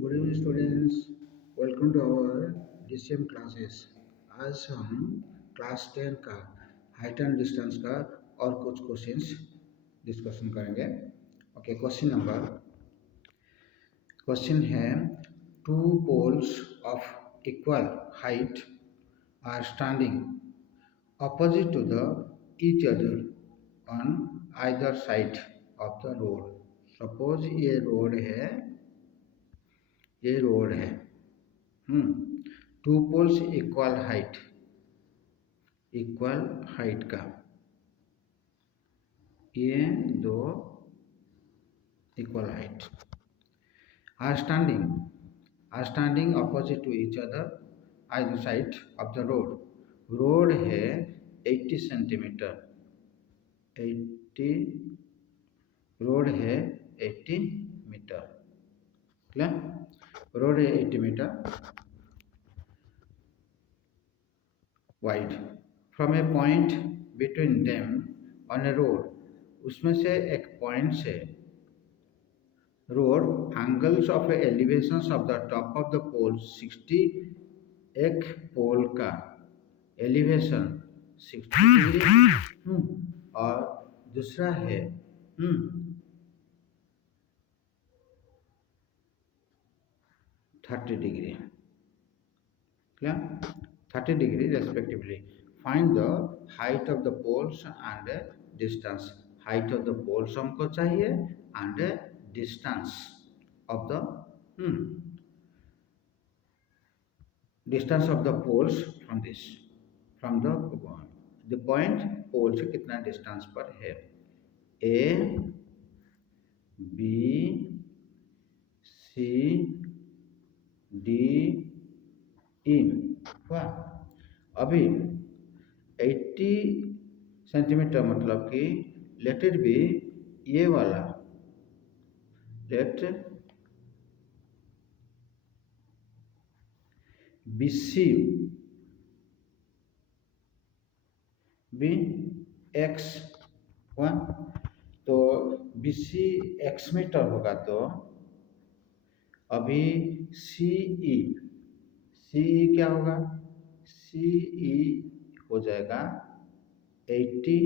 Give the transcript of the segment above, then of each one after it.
Good evening students, welcome to our DCM classes. आज हम class 10 का हाइट एंड डिस्टेंस का और कुछ क्वेश्चंस डिस्कशन करेंगे। ओके, क्वेश्चन है two poles of equal height are standing opposite to the each other on either side of the road। Suppose ये road है। टू पोल्स इक्वल हाइट का, ये दो equal height are standing opposite to each other either side of the road है 80 centimetre 80 road है 80 metre. Clear? Road है 80 meter wide from a point between them on a road. उसमें से एक point से road angles of elevations of the top of the pole 60। एक पोल का elevation 60 degree और दूसरा है 30 degree. Clear? 30 degree respectively. Find the height of the poles and distance. Height of the poles हमको चाहिए and distance of the distance of the poles from the point pole से कितना distance पर है। A B C D E. अभी 80 centimetre मतलब कि let it be ये वाला, लेट BC बी एक्स हुआ, तो BC x मीटर होगा तो अभी CE क्या होगा? CE हो जाएगा 80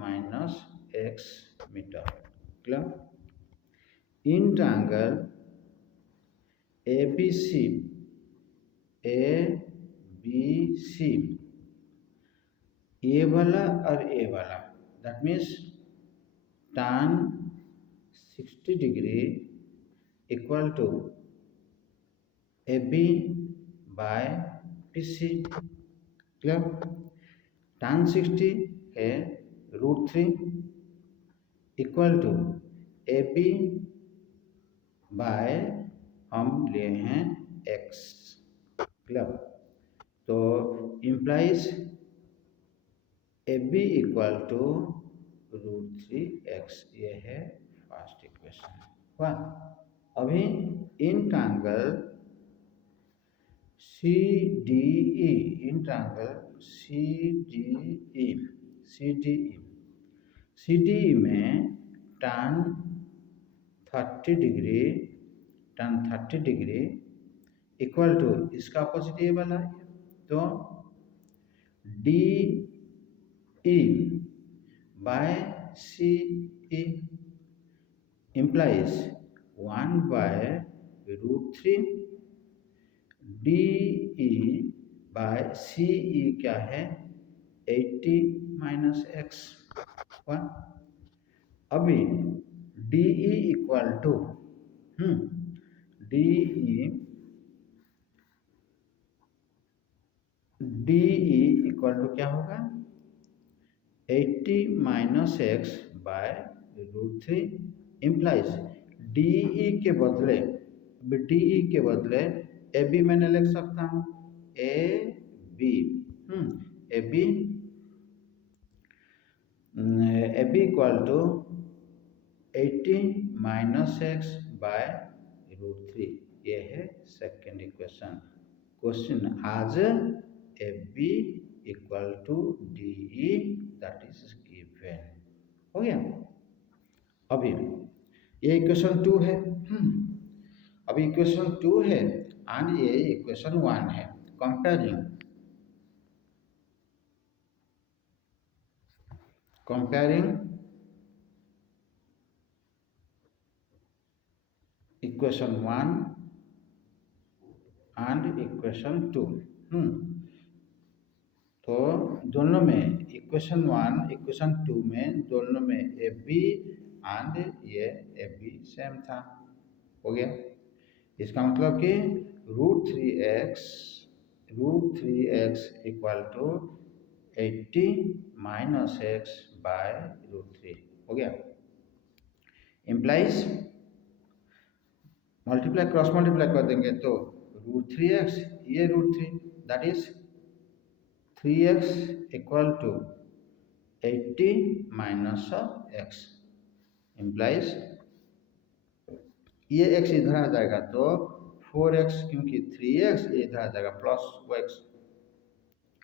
minus x metre. Clear? In triangle ABC A वाला और ए वाला, that means tan 60 degree equal to AB by BC। Clear? tan 60 है √3 इक्वल टू AB बाय हम लिए हैं x। क्लियर? तो implies AB equal to √3x। ये है फर्स्ट इक्वेशन। हुआ? अभी in triangle CDE, in triangle CDE में tan 30 डिग्री इक्वल टू इसका अपोजिट ये वाला है, तो DE by CE implies 1 by √3 DE by CE क्या है? 80 माइनस x। अभी DE equal to DE equal to क्या होगा? 80 minus x by √3 implies DE के बदले AB मैंने लिख सकता हूँ AB equal to 80 minus x by √3। ये है सेकेंड इक्वेशन। क्वेश्चन आज AB equal to DE that is given. हो गया? अभी ये इक्वेशन 2 है। अभी इक्वेशन 2 है एंड ये इक्वेशन 1 है। Comparing equation 1 and equation 2। तो दोनों में इक्वेशन 1 इक्वेशन 2 में दोनों में ए बी एंड ये ए बी सेम था, हो गया। इसका मतलब कि root three x equal to 80 minus x by √3 हो गया। इम्प्लाइज मल्टीप्लाई क्रॉस मल्टीप्लाई कर देंगे तो √3x ये √3 that is 3x equal to 80 minus x implies ये x इधर आ जाएगा तो 4x, क्योंकि 3x ये इधर आ जाएगा plus x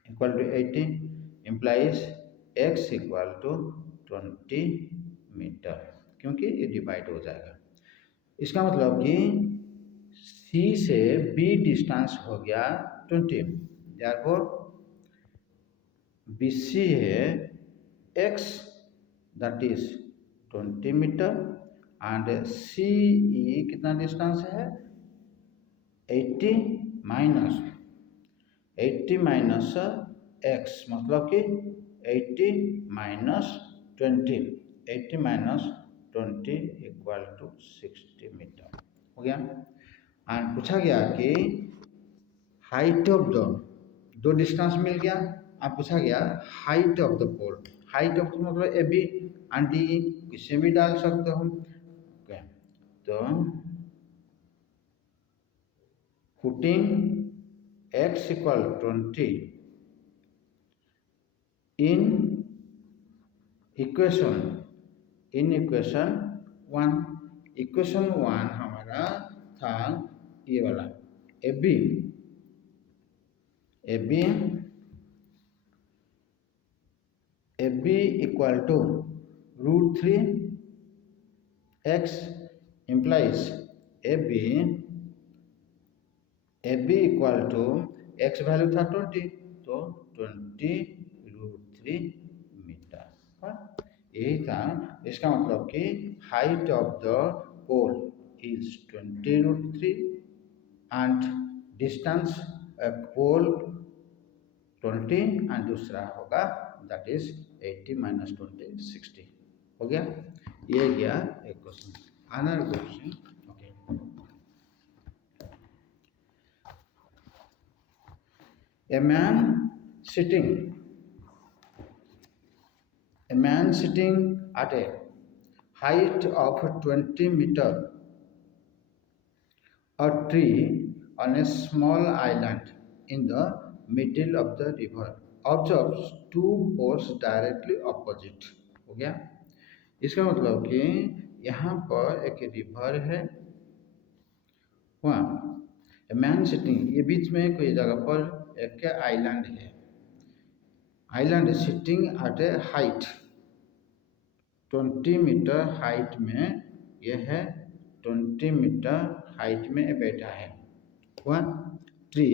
equal to 80 implies x equal to 20 metre, क्योंकि ये डिवाइड हो जाएगा। इसका मतलब कि C से B डिस्टेंस हो गया 20, therefore BC है x that is 20 metre and CE कितना डिस्टेंस है 80 माइनस x, मतलब कि 80 माइनस 20 इक्वल टू 60 मीटर हो गया। एंड पूछा गया कि हाइट ऑफ द, दो डिस्टेंस मिल गया, अब पूछा गया height of the pole. Height of the मतलब ए बी एंड डी किसी भी डाल सकते हो। ओके, तो putting x equal 20 in equation 1। Equation 1 हमारा था ये वाला A B equal to √3x implies A B equal to x value था 20 तो 20 √3 मीटर, यही था। इसका मतलब कि height of the pole is 20 √3 and distance pole 20 and दूसरा होगा दैट इज 80 माइनस 20 60 हो गया। ये गया एक question. Another question, okay, a man sitting at a height of 20 meter a tree on a small island in the middle of the river observes two poles directly opposite हो गया। इसका मतलब कि यहाँ पर एक रिवर है, वहाँ मैन सिटिंग, ये बीच में कोई जगह पर एक आइलैंड है। Island sitting at a height 20 metre height में, यह है 20 मीटर हाइट में बैठा है। वह tree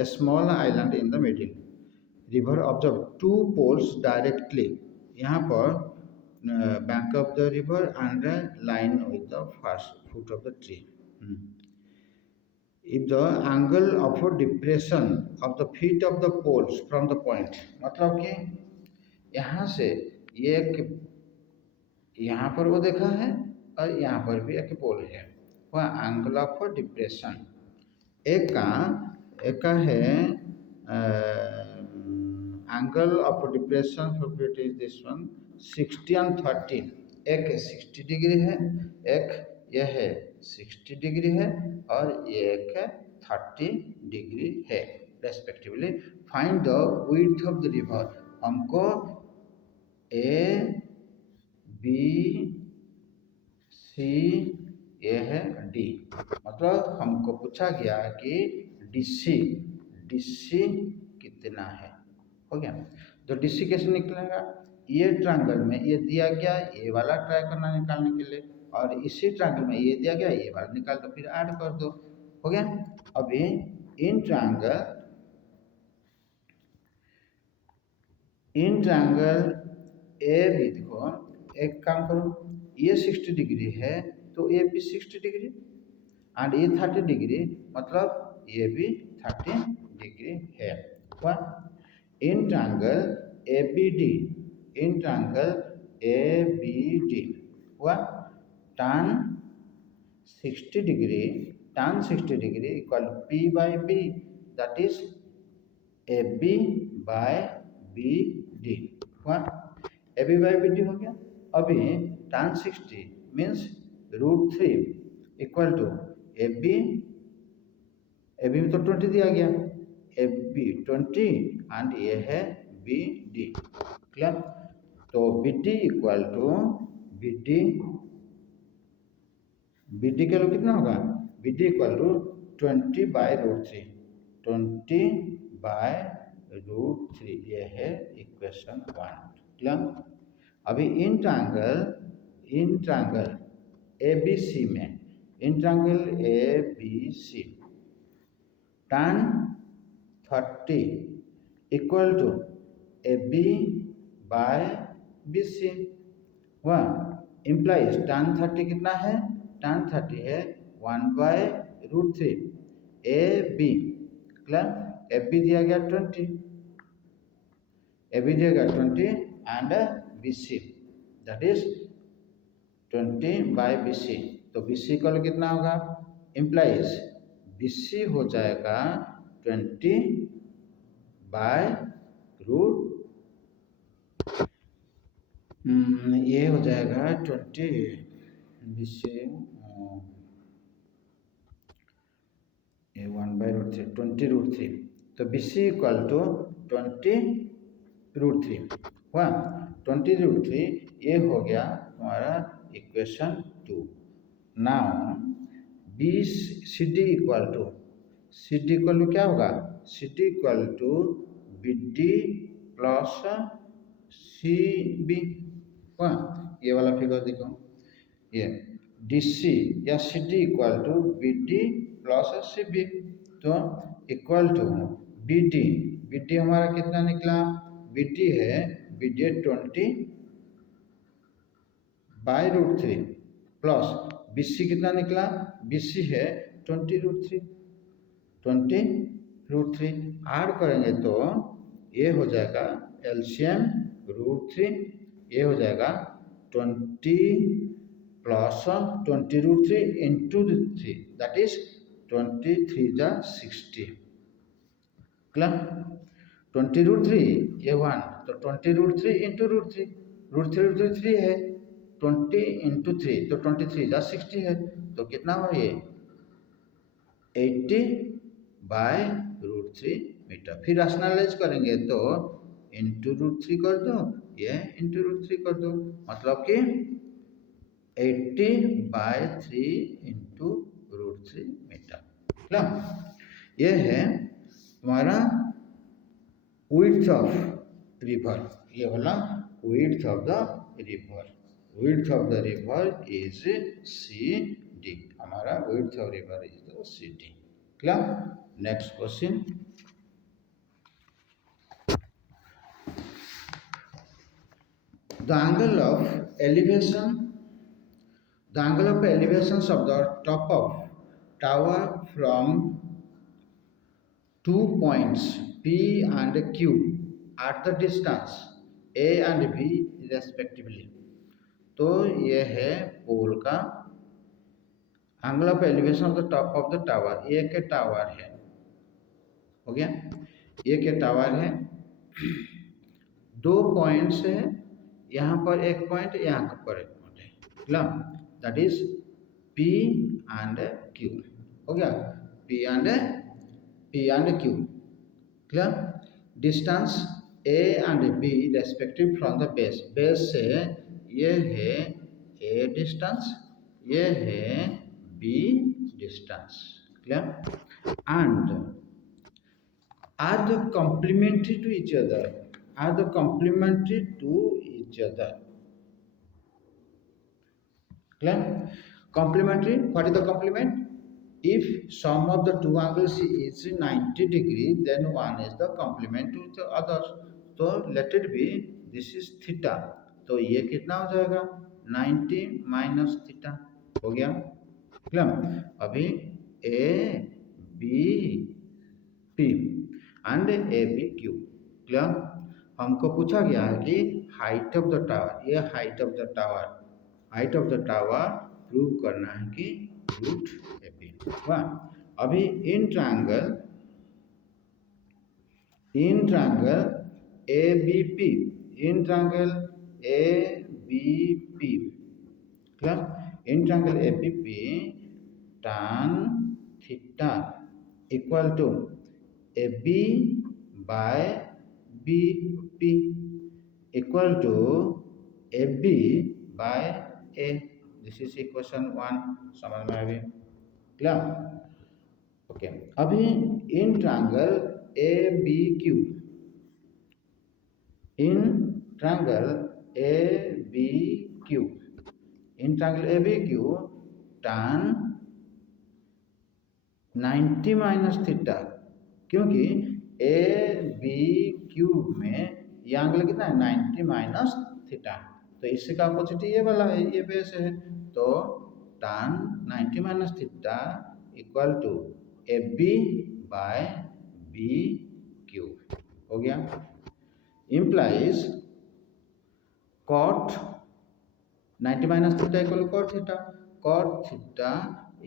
a small island in the middle river observe two poles directly, यहाँ पर bank of the river and line with the first foot of the tree. If the angle of depression of the feet of the poles from the point, मतलब कि यहाँ से ये एक, यहाँ पर वो देखा है और यहाँ पर भी एक पोल है, वह एंगल ऑफ डिप्रेशन। एक का है angle of depression for it is this one 60 and 30, एक 60 डिग्री है, एक यह है 60 डिग्री है और ये एक 30 डिग्री है respectively. Find the width of the river, हमको ए बी सी ये है डी, मतलब हमको पूछा गया कि डीसी कितना है, हो गया। तो डीसी कैसे निकलेगा, ये ट्रायंगल में ये दिया गया, ये वाला ट्राई करना निकालने के लिए और इसी ट्रायंगल में ये दिया गया, ये वाला निकाल दो, फिर ऐड कर दो, हो गया। अभी इन ट्रायंगल ए बी देखो, एक काम करो, ये 60 डिग्री है तो ये भी 60 डिग्री एंड ये 30 डिग्री, मतलब ये भी 30 डिग्री है। हुआ। In triangle A B D, in triangle A B D हुआ, tan 60 degree, tan 60 degree equal P by B, that is A B by B D हुआ। A B by B D हो गया। अभी tan 60 means √3 equal to A B में तो 20 दिया गया, A B 20 and ये है बी डी, क्लियर। तो B D equal to B D का कितना होगा, B D equal to 20 by √3, 20 by √3, ये है इक्वेशन 1, क्लियर। अभी in triangle A B C में, in triangle A B C tan 30 equal to A B by B C हुआ, implies tan 30 कितना है, tan 30 है 1 by √3 A B, clear. A B दिया गया 20, ए बी दिया गया 20 and B C that is 20 by B C, तो B सी कल कितना होगा, इम्प्लाइज बी सी हो जाएगा 20 बाय ये हो जाएगा 20 बी सी, ये 1 बाय √3, 20 √3, तो बी सी इक्वल टू 20 √3 हुआ, 20 √3, ये हो गया हमारा equation 2। Now B C D equal to, C D equal to क्या होगा, C D equal to B D plus C B हुआ। ये वाला फिगर देखो, ये डी सी या C D equal to B D plus C B, तो equal to B D हमारा कितना निकला, बी डी है 20 बाय √3 प्लस बी सी कितना निकला, बी सी है 20 √3 ऐड करेंगे तो ये हो जाएगा एलसीएम √3, ये हो जाएगा 20 प्लस 20 √3 इंटू 3 दैट इज 23 जा 60, क्लियर। 20 √3 ये 1, तो 20 √3 इंटू √3, √3 3 है, 20 इंटू 3 तो 23 जा 60 है, तो कितना हुआ ये 80 बाय √3 मीटर। फिर रैशनलाइज करेंगे तो इंटू √3 कर दो, ये इंटू √3 कर दो, मतलब कि 80 बाय 3 इंटू √3 मीटर, क्लियर। ये है तुम्हारा विड्थ ऑफ रिवर, ये वाला width of the river, width of the river is C D, हमारा width of river is the C D, clear. Next question, the angle of elevation, the angle of elevations of the top of tower from 2 points P and Q at the distance A and B respectively, तो ये है पोल का angle of elevation of the top of the tower, ये के tower है, हो गया, ये के टावर है, 2 पॉइंट्स है, यहाँ पर एक पॉइंट, यहाँ पर एक पॉइंट है, clear, that is P and Q, हो गया, P and Q, clear. Distance A and B respective from the base, base से ये है A डिस्टेंस, ये है B distance, clear, and are the complementary to each other, are the complementary to each other, Clear? Complementary. What is the complement? If sum of the two angles is 90 degree, then one is the complement to the others. So let it be. This is theta. तो ये कितना हो जाएगा 90 minus theta हो गया clear अभी A B P and A B Q clear हमको पूछा गया है कि हाइट ऑफ द टावर ये height of the tower prove करना है कि रूट ए बी अभी in triangle A B P in triangle A B P clear in triangle A B P tan theta equal to A B by B P equal to A B by A this is equation 1 समझ में आ गई clear okay अभी in triangle A B Q in triangle A B Q in triangle A B Q tan 90 minus theta क्योंकि A B Q में ये angle कितना है 90 माइनस थीटा तो इससे का अपोजिट ये वाला है ये बेस है तो tan 90 minus theta equal to A B by B Q हो गया implies cot 90 minus theta equal cot theta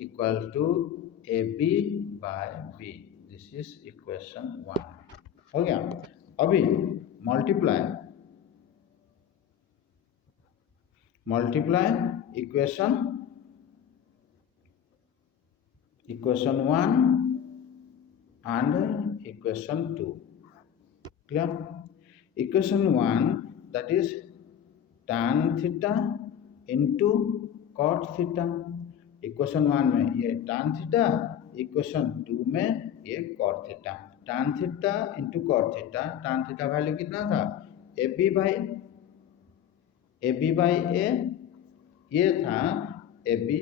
equal to A B by B this is equation 1 हो गया अभी multiply equation 1 and equation 2 clear equation 1 that is tan theta into cot theta equation 1 में ये tan theta equation 2 में ये cot theta tan theta into cot theta tan थीटा वैल्यू कितना था ए बी बाई ए ये था A B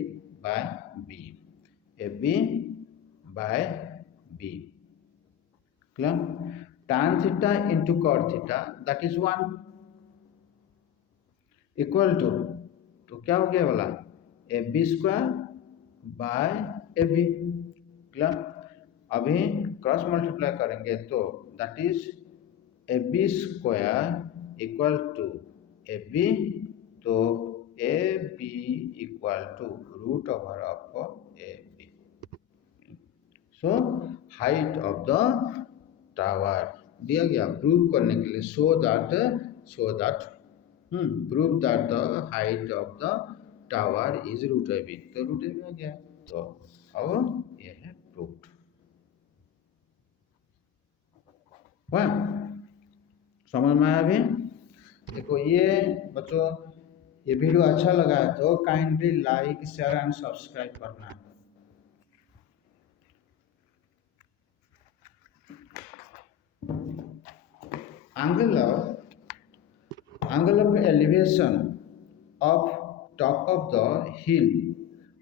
by B clear tan theta into cot theta that is 1 equal to तो क्या हो गया वाला A B square by A B clear अभी क्रॉस मल्टीप्लाई करेंगे तो that is A B square equal to A B तो A B equal to root over of A B so height of the tower दिया गया prove करने के लिए so that prove that the height of the tower is root A B तो root A B आ गया तो अब ये है प्रूव्ड समझ में आया अभी देखो ये बच्चों ये वीडियो अच्छा लगा है तो kindly like share and subscribe करना है angle of elevation of top of the hill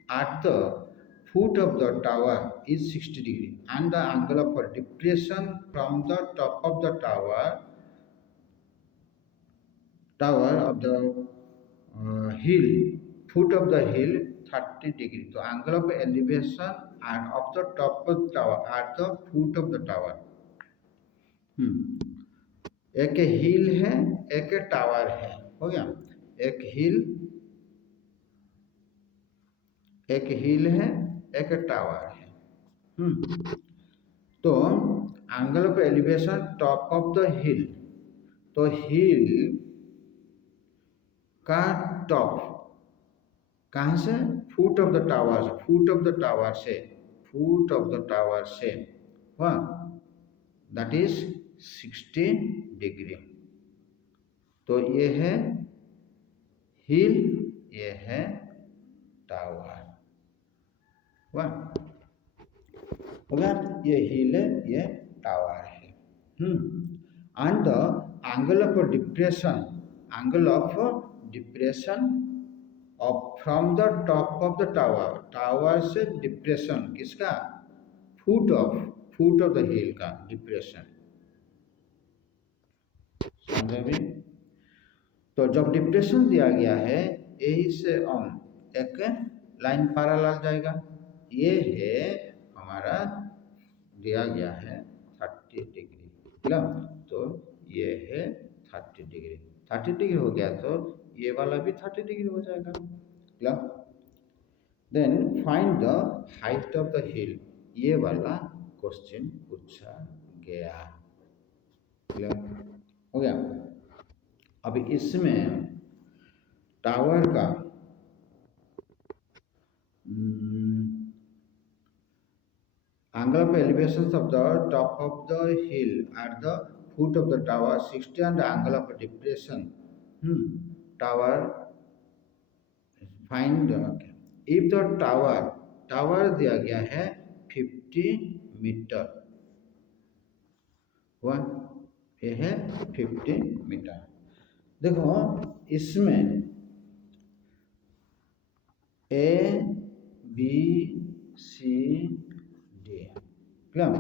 at the foot of the tower is 60 degree and the angle of depression from the top of the tower of the hill foot of the hill 30 degree तो angle of elevation and of the top of the tower at the foot of the tower एक हिल है एक tower है हो गया एक हिल है एक टावर है तो angle of elevation top of the हिल तो हिल का टॉप कहाँ से foot of the tower say that is 60 degree तो ये है हिल ये है टावर होगा ये हिल है ये टावर है and the angle of depression from the top of the tower, tower से डिप्रेशन किसका, फुट ऑफ द हिल का डिप्रेशन, समझे भी। तो जब डिप्रेशन दिया गया है, यही से हम एक लाइन पैरेलल जाएगा, ये है हमारा दिया गया है 30 डिग्री, क्लियर। तो ये है 30 डिग्री, 30 डिग्री हो गया तो ये वाला भी 30 डिग्री हो जाएगा, clear. Then find the height of the hill, ये वाला क्वेश्चन पूछा गया, क्लियर हो गया। अभी इसमें टावर का angle of elevations of the top of the hill at the foot of the tower 60 and angle of depression tower find if the tower दिया गया है 50 मीटर, हुआ ये है 50 मीटर। देखो इसमें A B C D, clear.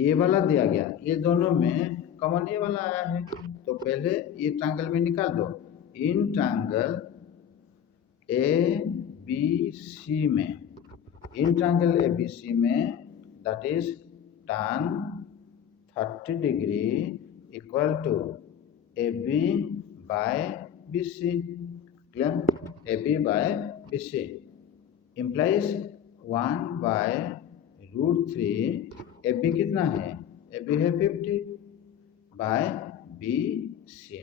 A वाला दिया गया, ये दोनों में कॉमन ए वाला आया है, तो पहले ये ट्रायंगल में निकाल दो। इन ट्रायंगल ए बी सी में, in triangle A B C में that is tan 30 degree equal to A B by B C, clear. A B by B C implies 1/√3, A B कितना है, ए बी है 50 bye B सी,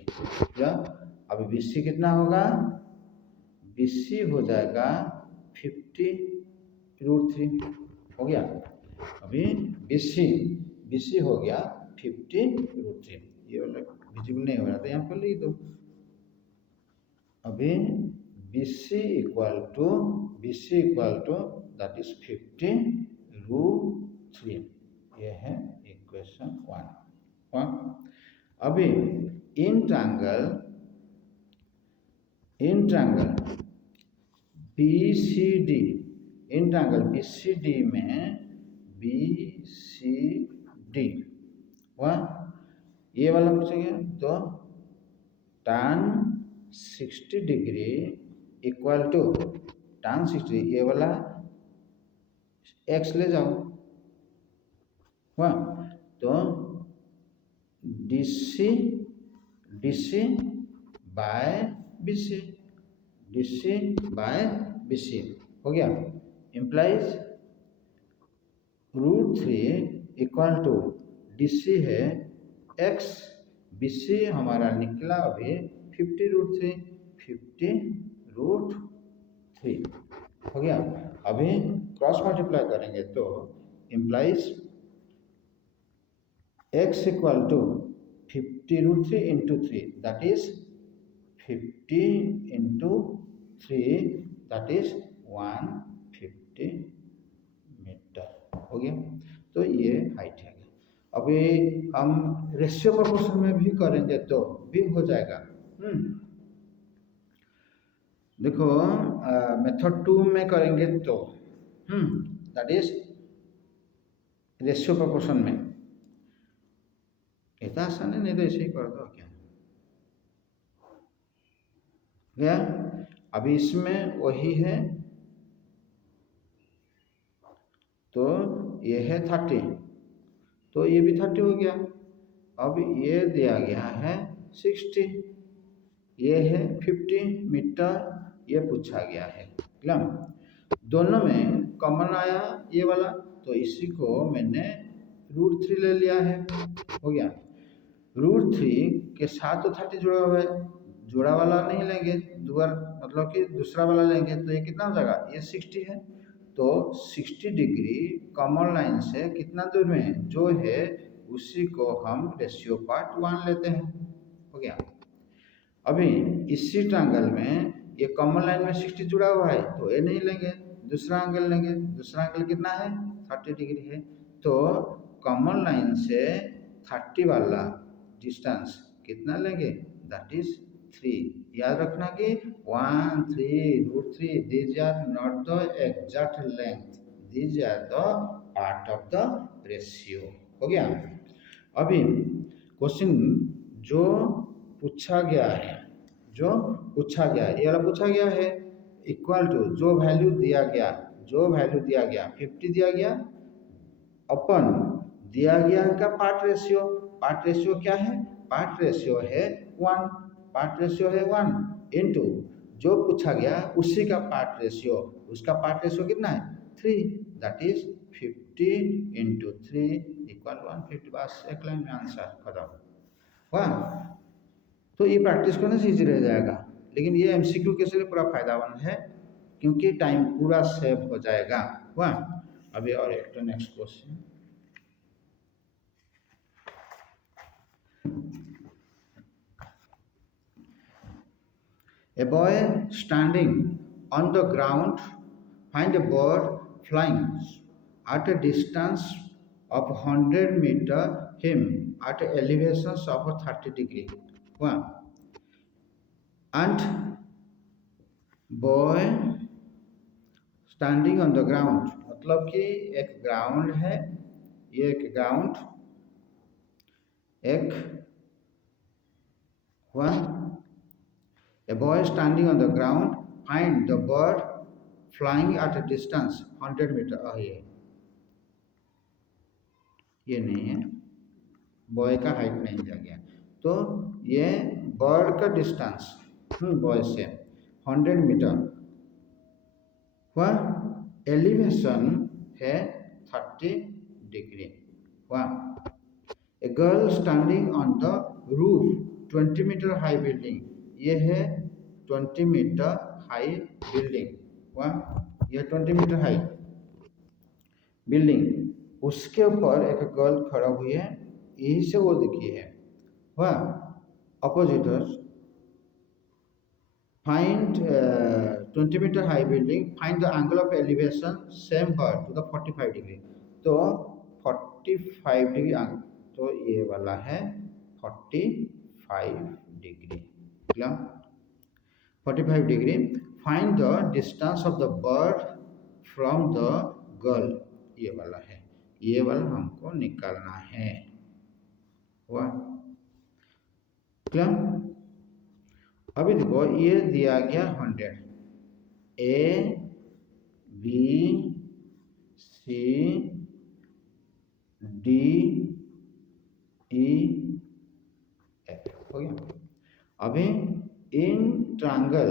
अब B C कितना होगा, B C हो जाएगा 50√3, हो गया। अभी बी सी हो गया 50√3, ये वाला विजिबल नहीं हो रहा था, यहाँ पर लिख दो। अभी B C equal to that is 50√3, ये है इक्वेशन 1। अभी in triangle B C D, in triangle B C D में बी सी डी हुआ, ये वाला पूछेंगे तो tan 60 degree equal to tan 60, ये वाला x ले जाओ, हुआ तो DC by BC, DC by BC हो गया, इम्प्लाइज √3 इक्वल टू DC है x, BC हमारा निकला अभी 50√3 हो गया। अभी क्रॉस मल्टीप्लाई करेंगे तो implies x equal to 50√3 into 3 that is 50 into 3 that is 150 metre, हो गया। तो ये हाइट है। अभी हम रेशियो प्रोपोर्शन में भी करेंगे तो भी हो जाएगा। देखो मेथड 2 में करेंगे तो दैट इज रेशियो प्रोपोर्शन में, इतना आसान है, नहीं तो ऐसे ही कर दो क्या गया। अभी इसमें वही है, तो ये है 30, तो ये भी 30 हो गया। अब ये दिया गया है 60, ये है 50 मीटर, ये पूछा गया है, क्लियर। दोनों में कॉमन आया ये वाला, तो इसी को मैंने √3 ले लिया है, हो गया। √3 के साथ तो 30 जुड़ा हुआ है, जुड़ा वाला नहीं लेंगे, मतलब कि दूसरा वाला लेंगे, तो ये कितना हो जाएगा, ये 60 है, तो 60 डिग्री कॉमन लाइन से कितना दूर में जो है उसी को हम रेशियो पार्ट 1 लेते हैं, हो गया। अभी इसी ट्रायंगल में ये कॉमन लाइन में 60 जुड़ा हुआ है, तो ये नहीं लेंगे, दूसरा एंगल लेंगे, दूसरा एंगल कितना है 30 डिग्री है, तो कॉमन लाइन से 30 वाला डिस्टेंस कितना लेंगे, दैट इज 3। याद रखना कि 1, 3, √3 these are not the exact length, these are the part of the ratio। हो गया। अभी क्वेश्चन जो पूछा गया है, जो पूछा गया है, ये वाला पूछा गया है इक्वल टू जो वैल्यू दिया गया, जो वैल्यू दिया गया 50 दिया गया अपन दिया गया का पार्ट रेशियो क्या है, पार्ट रेशियो है 1, पार्ट रेशियो है 1 इनटू जो पूछा गया उसी का पार्ट रेशियो, उसका पार्ट रेशियो कितना है 3, दैट इज 50 इंटू 3 इक्वल 150। बस एक लाइन में आंसर खत्म हुआ। तो ये प्रैक्टिस करने से इजी रह जाएगा, लेकिन ये एमसीक्यू के लिए पूरा फायदामंद है क्योंकि टाइम पूरा सेव हो जाएगा। हुआ। अभी और एक तो next question, a boy standing on the ground find a bird flying at a distance of 100 meter him at elevations of 30 degree। हुआ। and boy standing on the ground मतलब कि एक ग्राउंड है, ये एक ग्राउंड एक हुआ। A boy standing on the ground find the bird flying at a distance 100 meter। ये नहीं है, बॉय का हाइट नहीं दिया गया, तो ये बर्ड का डिस्टेंस बॉय से 100 मीटर हुआ, एलिवेशन है 30 डिग्री हुआ। A girl standing on the roof 20 metre high building, ये है 20 मीटर हाई बिल्डिंग हुआ, यह 20 मीटर हाई बिल्डिंग, उसके ऊपर एक गर्ल खड़ा हुई है, यही से वो दिखी है हुआ। अपोजिटर्स find 20 metre high building, find the angle of elevation same bird to the 45 degree. तो 45 डिग्री, तो ये वाला है 45 degree, 45 degree. Find the distance of the bird from the girl, ये वाला है, ये वाला हमको निकालना है हुआ। क्लियर। अभी देखो ये दिया गया 100, A B C D E F हो गया। अभी in triangle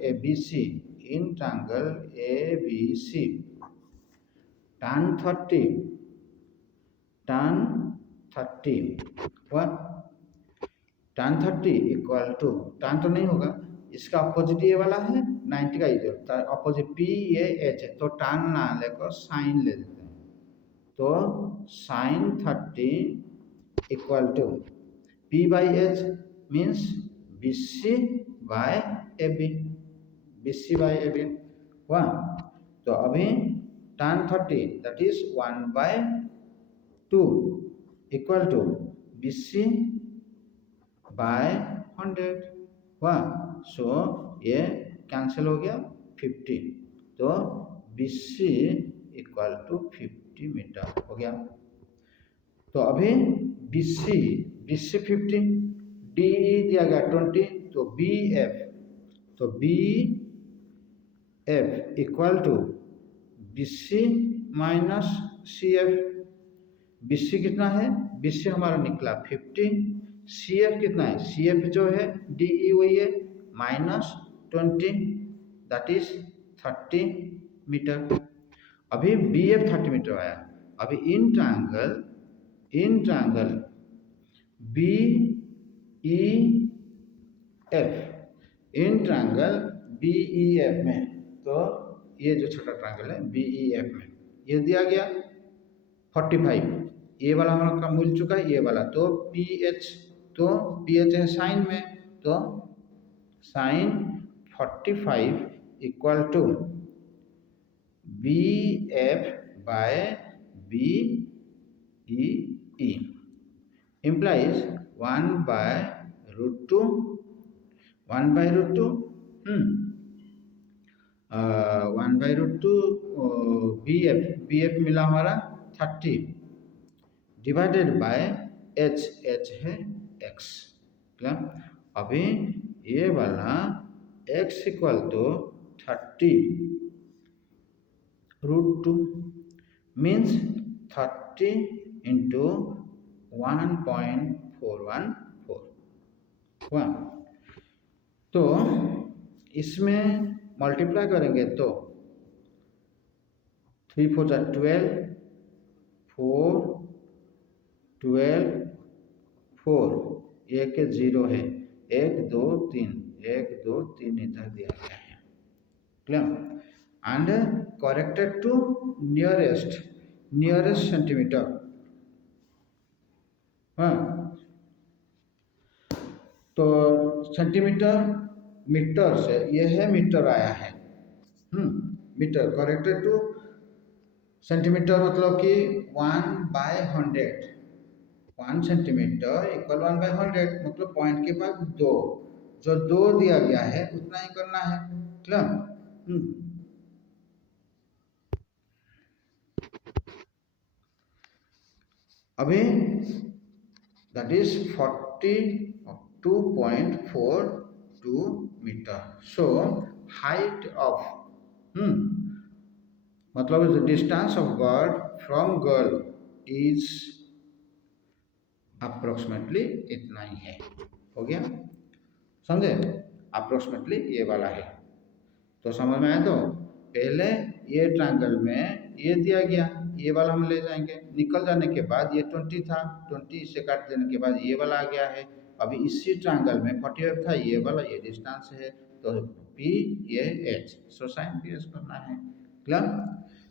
A B C, in triangle A B C tan 30 हुआ, tan 30 इक्वल टू, tan तो नहीं होगा, इसका अपोजिट ये वाला है 90 का इधर, अपोजिट पी ये एच है, तो tan ना लेकर साइन ले लेते हैं, तो sine 30 equal to P by H means BC by AB, BC by AB हुआ। तो अभी tan 30 that is 1/2 equal to BC by 100 हुआ। सो ये कैंसिल हो गया 50, तो BC इक्वल टू 50 मीटर हो गया। तो अभी BC 50, DE दिया गया 20, तो BF equal to BC minus CF। BC कितना है, BC हमारा निकला 50, CF कितना है, CF जो है DE वही है -20 दैट इज 30 मीटर। अभी BF 30 मीटर आया। अभी in triangle BEF, in triangle BEF में, तो ये जो छोटा ट्रायंगल है BEF में ये दिया गया 45, ये वाला हमारा मिल चुका है, ये वाला तो PH है साइन में, तो sine 45 equal to BF by BEE implies 1/√3 √2 1/√2 1/√2 BF मिला हमारा 30 डिवाइडेड बाय H है x। अभी ये वाला x equal to 30 √2 means 30 into 1.414 हुआ। तो इसमें मल्टीप्लाई करेंगे तो 3 4 12 4 12 4 एक 0 है 1 2 3 1 2 3 इधर दिया गया है clear and corrected to nearest centimetre. हाँ तो सेंटीमीटर मीटर से ये है मीटर आया है मीटर करेक्टेड टू सेंटीमीटर मतलब कि 1/100 1 सेंटीमीटर इक्वल 1/100 मतलब पॉइंट के बाद 2 जो 2 दिया गया है उतना ही करना है क्लियर। अभी that is 42.42 meter. So height of मतलब the distance of bird from girl is approximately इतना ही है। हो गया समझे अप्रोक्सीमेटली ये वाला है तो समझ में आया। तो पहले ये ट्रायंगल में ये दिया गया ये वाला हम ले जाएंगे निकल जाने के बाद ये 20 था 20 से काट देने के बाद ये वाला आ गया है। अभी इसी ट्रायंगल में 45 था ये वाला ये डिस्टेंस है तो P ये H सो साइन PS करना है क्लियर।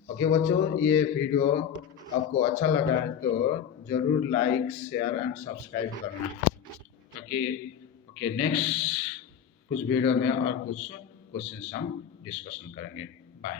ओके बच्चों ये वीडियो आपको अच्छा लगा है तो ज़रूर लाइक शेयर एंड सब्सक्राइब करना है। ओके नेक्स्ट कुछ वीडियो में और कुछ क्वेश्चन हम डिस्कशन करेंगे। बाय।